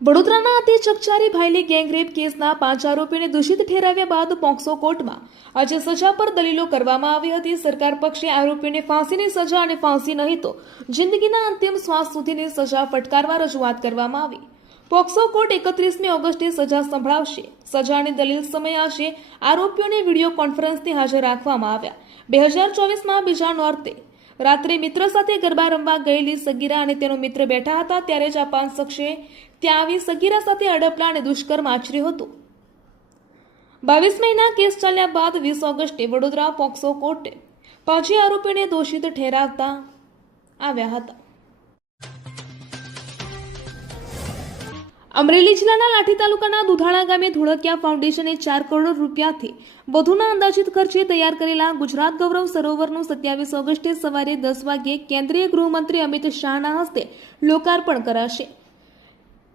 વડોદરાના અતિ ચકચારી ભાઈલી ગેંગરેપ કેસના 5 આરોપીને દોષિત ઠેરાવ્યા બાદ પોક્સો કોર્ટમાં આજે સજા પર દલીલો કરવામાં આવી હતી। સરકાર પક્ષે આરોપીને ફાંસીની સજા અને ફાંસી નહીં તો જિંદગીના અંતિમ શ્વાસ સુધીની સજા ફટકારવા રજૂઆત કરવામાં આવી। પોક્સો કોર્ટ 31મી ઓગસ્ટે સજા સંભળાવશે। સજાની દલીલ સમયાશે આરોપીઓને વિડીયો કોન્ફરન્સથી હાજર રાખવામાં આવ્યા। 2024માં બીજા નોરતે રાત્રે મિત્ર સાથે ગરબા રમવા ગયેલી સગીરા અને તેનો મિત્ર બેઠા હતા ત્યારે જ આ 5 શખ્સે ત્યાં આવી સગીરા સાથે અડપલા અને દુષ્કર્મ આચર્યું હતું। 22 મહિના કેસ ચાલ્યા બાદ 20 ઓગસ્ટે વડોદરા પોક્સો કોર્ટે 5 આરોપીને દોષિત ઠેરાવતા આવ્યા હતા। અમરેલી જિલ્લાના લાઠી તાલુકાના દુધાળા ગામે ધોળકિયા ફાઉન્ડેશને 4 કરોડ રૂપિયાથી વધુના અંદાજિત ખર્ચે તૈયાર કરેલા ગુજરાત ગૌરવ સરોવરનું 27 ઓગસ્ટે સવારે 10 વાગ્યે કેન્દ્રીય ગૃહમંત્રી અમિત શાહના હસ્તે લોકાર્પણ કરાશે।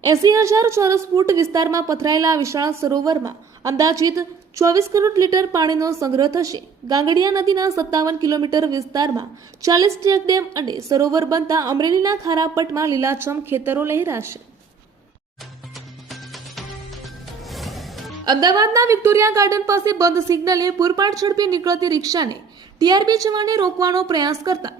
80,000 ચોરસ ફૂટ વિસ્તારમાં પથરાયેલા વિશાળ સરોવરમાં અંદાજિત 24 કરોડ લીટર પાણીનો સંગ્રહ થશે। ગાંગડિયા નદીના 57 કિલોમીટર વિસ્તારમાં 40 ચેકડેમ અને સરોવર બનતા અમરેલીના ખારાપટમાં લીલાછમ ખેતરો લહેરાશે। અમદાવાદના વિક્ટોરિયા ગાર્ડન પાસે બંધ સિગ્નલે પૂરપાટ ઝડપે નીકળતી રિક્ષાને ટીઆરબી જવાને રોકવાનો પ્રયાસ કરતા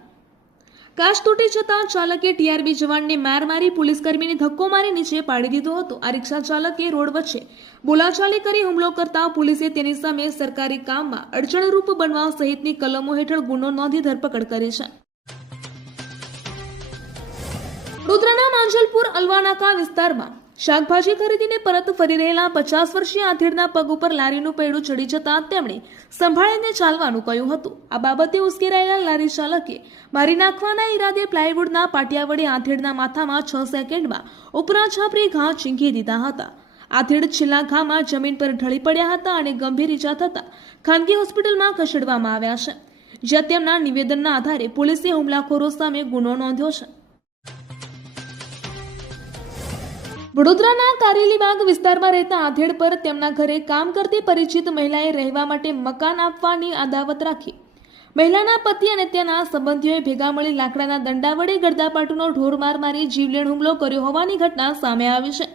કાચ તૂટી જતા ચાલકે ટીઆરબી જવાનને માર મારી પોલીસકર્મીને ધક્કો મારી નીચે પાડી દીધો હતો। આ રિક્ષા ચાલકે રોડ વચ્ચે બોલાચાલી કરી હુમલો કરતા પોલીસે તેની સામે સરકારી કામમાં અડચણરૂપ બનવા સહિતની કલમો હેઠળ ગુનો નોંધી ધરપકડ કરી છે। વડોદરાના માંજલપુર અલવાનાકા વિસ્તારમાં શાકભાજી ખરીદીને પરત ફરી રહેલા 50 વર્ષીય આધેડના પગ ઉપર લારીનું પૈડું ચડી જતા તેમણે સંભાળીને ચાલવાનું કહ્યું હતું। આ બાબતે ઉશ્કેરાયેલા લારી ચાલકે મારી નાખવાના ઈરાદે પ્લાયવુડના પાટિયા વડે આધેડના માથામાં 6 સેકન્ડમાં ઉપરા છાપરી ઘા ચીંકી દીધા હતા। આધેડ છેલ્લા ઘામાં જમીન પર ઢળી પડ્યા હતા અને ગંભીર ઈજા થતા ખાનગી હોસ્પિટલમાં ખસેડવામાં આવ્યા છે, જ્યાં તેમના નિવેદનના આધારે પોલીસે હુમલાખોરો સામે ગુનો નોંધ્યો છે। વડોદરાના કારેલીબાગ વિસ્તારમાં રહેતા આધેડ પર તેમના ઘરે કામ કરતી પરિચિત મહિલાએ રહેવા માટે મકાન આપવાની આદાવત રાખી મહિલાના પતિ અને તેના સંબંધીઓએ ભેગા મળી લાકડાના દંડા વડે ગડદાપાટુનો ઢોર માર મારી જીવલેણ હુમલો કર્યો હોવાની ઘટના સામે આવી છે।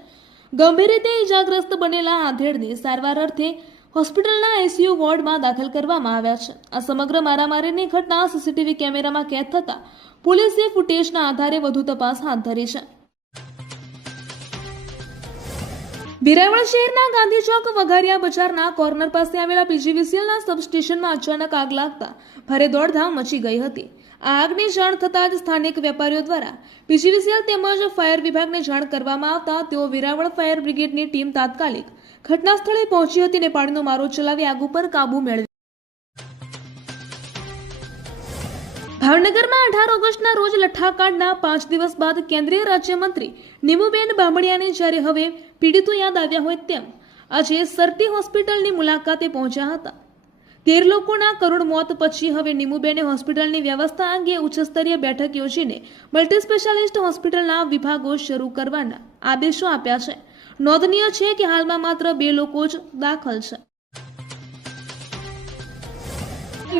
ગંભીર રીતે ઈજાગ્રસ્ત બનેલા આધેડને સારવાર અર્થે હોસ્પિટલના આઈસીયુ વોર્ડમાં દાખલ કરવામાં આવ્યા છે। આ સમગ્ર મારામારીની ઘટના સીસીટીવી કેમેરામાં કેદ થતા પોલીસે ફૂટેજના આધારે વધુ તપાસ હાથ ધરી છે। વેરાવળ શહેરના ગાંધી ચોક વઘારિયા બજારના કોર્નર પાસે આવેલા પીજીવીસીએલના સબસ્ટેશનમાં અચાનક આગ લાગતા ભારે દોડધામ મચી ગઈ હતી। આ આગની જાણ થતાં જ સ્થાનિક વેપારીઓ દ્વારા પીજીવીસીએલ તેમજ ફાયર વિભાગને જાણ કરવામાં આવતા તેઓ વેરાવળ ફાયર બ્રિગેડની ટીમ તાત્કાલિક ઘટના સ્થળે પહોંચી હતી અને પાણીનો મારો ચલાવી આગ ઉપર કાબુ મેળવ્યો। ભાવનગરમાં 18 ઓગસ્ટના રોજ લઠ્ઠાકાંડના 5 દિવસ બાદ કેન્દ્રીય રાજ્યમંત્રી નીમુબેન બામણિયાને જ્યારે હવે પીડિતો યાદ આવ્યા હોય તેમ આજે સરટી હોસ્પિટલની મુલાકાતે પહોંચ્યા હતા। 13 લોકોના કરુણ મોત પછી હવે નીમુબેને હોસ્પિટલની વ્યવસ્થા અંગે ઉચ્ચસ્તરીય બેઠક યોજીને મલ્ટી સ્પેશિયાલિસ્ટ હોસ્પિટલના વિભાગો શરૂ કરવાના આદેશો આપ્યા છે। નોંધનીય છે કે હાલમાં માત્ર 2 લોકો જ દાખલ છે।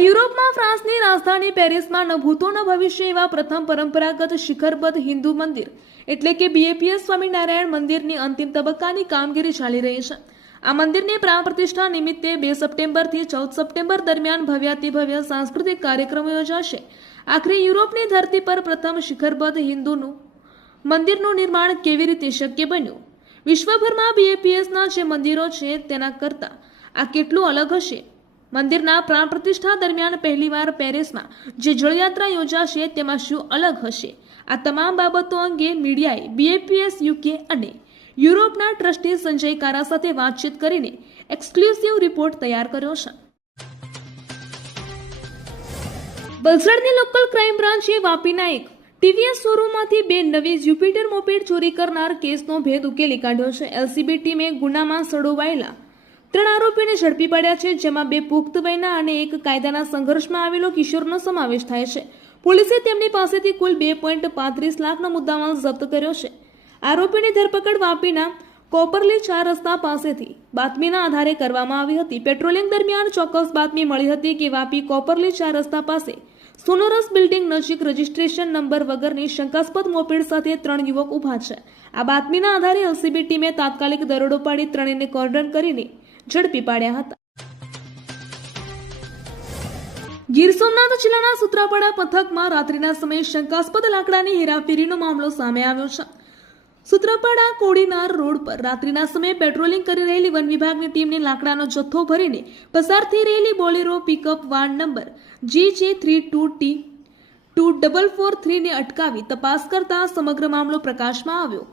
યુરોપમાં ફ્રાન્સની રાજધાની પેરિસમાં ન ભૂતો ન ભવિષ્ય એવા પ્રથમ પરંપરાગત શિખરબદ્ધ હિન્દુ મંદિર એટલે કે બીએપીએસ સ્વામિનારાયણ મંદિરની અંતિમ તબક્કાની કામગીરી ચાલી રહી છે। આ મંદિરની પ્રાણ પ્રતિષ્ઠા નિમિત્તે 2 સપ્ટેમ્બરથી 14 સપ્ટેમ્બર દરમિયાન ભવ્યાતિભવ્ય સાંસ્કૃતિક કાર્યક્રમો યોજાશે। આખરે યુરોપની ધરતી પર પ્રથમ શિખરબદ્ધ હિન્દુનું મંદિરનું નિર્માણ કેવી રીતે શક્ય બન્યું? વિશ્વભરમાં બીએપીએસના જે મંદિરો છે તેના કરતાં આ કેટલું અલગ હશે? મંદિરના પ્રાણ પ્રતિષ્ઠા દરમિયાન પહેલીવાર પેરિસમાં જે જળયાત્રા યોજાશે તેમાં શું અલગ હશે? આ તમામ બાબતો અંગે મીડિયાએ બીએપીએસ યુકે અને યુરોપના ટ્રસ્ટી સંજય કારા સાથે વાતચીત કરીને એક્સક્લુઝિવ રિપોર્ટ તૈયાર કર્યો છે। વલસાડની લોકલ ક્રાઇમ બ્રાન્ચે વાપીના એક ટીવીએસ શોરૂમમાંથી 2 નવી જ્યુપિટર મોપેડ ચોરી કરનાર કેસનો ભેદ ઉકેલી કાઢ્યો છે। એલસીબી ટીમે ગુનામાં સંડોવાયેલા 3 આરોપીને ઝડપી પાડ્યા છે, જેમાં 2 પુખ્ત વયના અને 1 કાયદાના સંઘર્ષમાં આવેલો કિશોરનો સમાવેશ થાય છે। પોલીસે તેમની પાસેથી કુલ 2.35 લાખનો મુદ્દામાલ જપ્ત કર્યો છે। આરોપીની ધરપકડ વાપીના કોપરલી 4 રસ્તા પાસેથી બાતમીના આધારે કરવામાં આવી હતી। પેટ્રોલિંગ દરમિયાન ચોક્કસ બાતમી મળી હતી કે વાપી કોપરલી 4 રસ્તા પાસે સોનોરસ બિલ્ડિંગ નજીક રજીસ્ટ્રેશન નંબર વગરની શંકાસ્પદ મોપેડ સાથે 3 યુવક ઊભા છે. આ બાતમીના આધારે એલસીબી ટીમે તાત્કાલિક દરોડો પાડી ત્રણેયને કોર્ડન કરીને ઝડપી પાડ્યા હતા. ગીર સોમનાથ જિલ્લાના સૂત્રાપાડા પંથકમાં રાત્રિના સમયે શંકાસ્પદ લાકડાની હેરાફેરીનો મામલો સામે આવ્યો છે. સૂત્રાપાડા કોડીનાર રોડ પર રાત્રિના સમયે પેટ્રોલિંગ કરી રહેલી વન વિભાગની ટીમને લાકડાનો જથ્થો ભરીને પસાર થઈ રહેલી Bolero pickup van number GJ32T2443 ને અટકાવી તપાસ કરતા સમગ્ર મામલો પ્રકાશમાં આવ્યો.